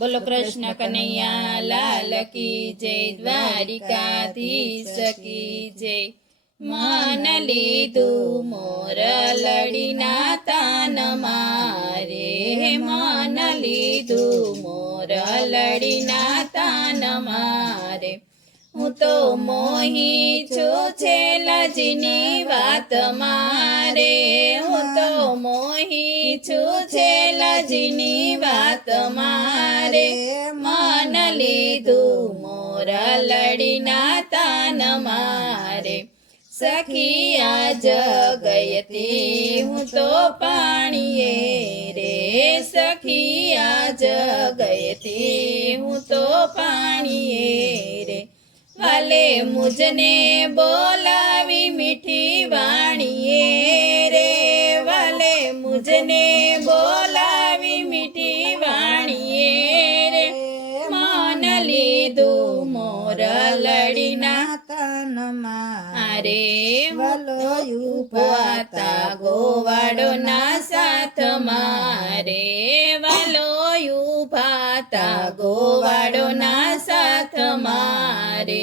બોલો કૃષ્ણ કનૈયા લાલ કી જય, દ્વારિકાધીશ કી જય। મન લીધું મોર લડીના તાન મારે, મન લીધું મોર લડીના તાન મારે। હું તો મોહી છું છેલજીની વાત મારે, હું તો મોહી છું છેલજીની વાત મારે। મન લીધું મોર લડીના તાન મારે। સખી આજ ગયતી હું તો પાણીએ રે, સખી આજ ગયતી હું તો પાણીએ રે। વાલે મુજને બોલાવી મીઠી વાણીએ રે, વાલે મુજને બોલાવી મીઠી વાણીએ રે। મન લીધું મોર લડીના તન મારે, વલોયું ભાતા ગોવાડો ના સાથ મારે, વલોયું ભાતા ગોવાડો ના સાથ મારે।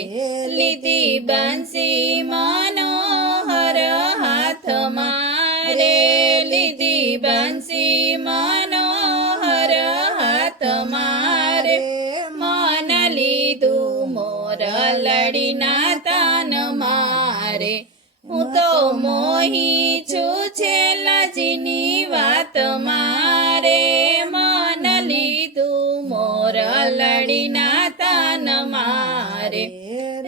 લીધી બંસી મનોહર હાથ મારે, લીધી બંસી મનોહર હાથ મારે। મન લીધું મોર લડીના તાન મારે। હું તો મોહી છું છેલજીની વાત મારે, મન લીધું મોર લડીના તાન મારે।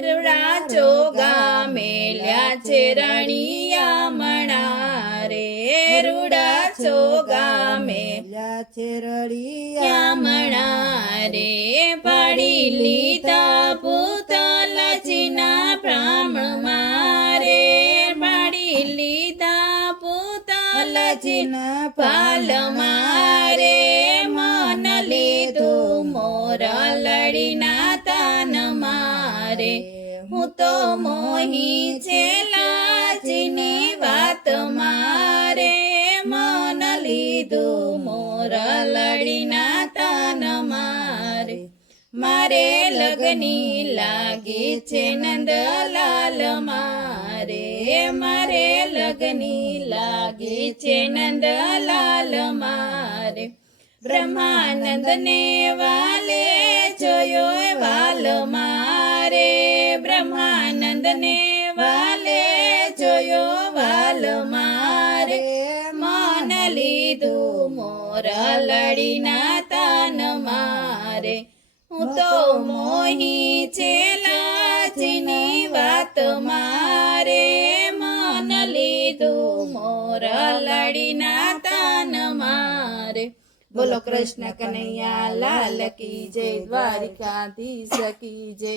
રૂડા ચોગા મેલ્યા છે રણિયા મણારે, રૂડા ચોગા મેલ્યા છે રળિયા મણારે। પાડી લીધા પૂતલજીના બ્રાહ્મણ મારે, પાડી લીધા પૂતલજીના પાલ મારે। મન લીધું મોર લડીના તાન મારે। હું તો મોહી છેલજીની વાત મારે, મન લીધું મોર લડીના તાન મારે। મારે લગની લાગી છે નંદલાલ મારે, મારે લગની લાગી છે નંદલાલ મારે। બ્રહ્માનંદને વાલે જોયો વાલ મારે, બ્રહ્માનંદને વાલે જોયો વાલ મારે। મન લીધું મોર લડીના તાન મારે। હું તો મોહી છેલજીની વાત મારે, મન લીધું મોર લડીના તાન મારે। બોલો કૃષ્ણ કનૈયા લાલ કી જય, દ્વારિકાધીશ કી જય।